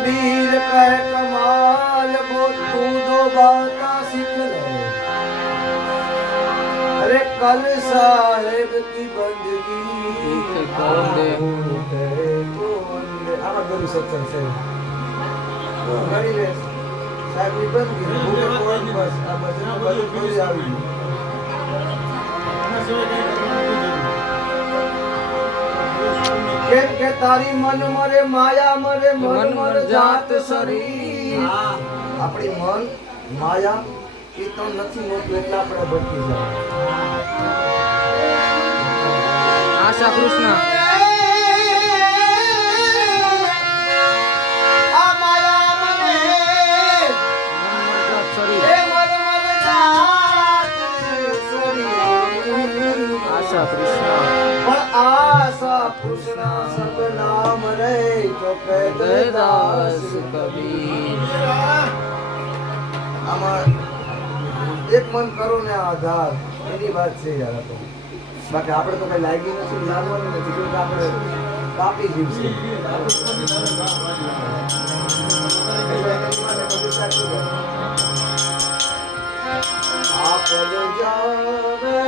कबीर कह कमाल वो तू दो बाता सीख ले अरे कल साहेब की बंदगी आमा गुरु सत्संग से घणी वे साहेब ની બંદગી ભૂલે કોણ બસ આ બધું કોઈ આવી કેમ કે તારી મન મરે માયા મરે મન મર જાત શરીર આપણી મન માયા એ તો નથી મોટું એટલે આપણે ભટકી જાય આશા કૃષ્ણ कृष्णा सब नाम रे तो कहते दास कबीर आमार एक मन करो ने आधार एनी बात છે યાર તો બાકી આપણે તો કઈ લાગી નથી લાગવાનું નથી કે આપણે કાપી જીવ છે આપલ જાવે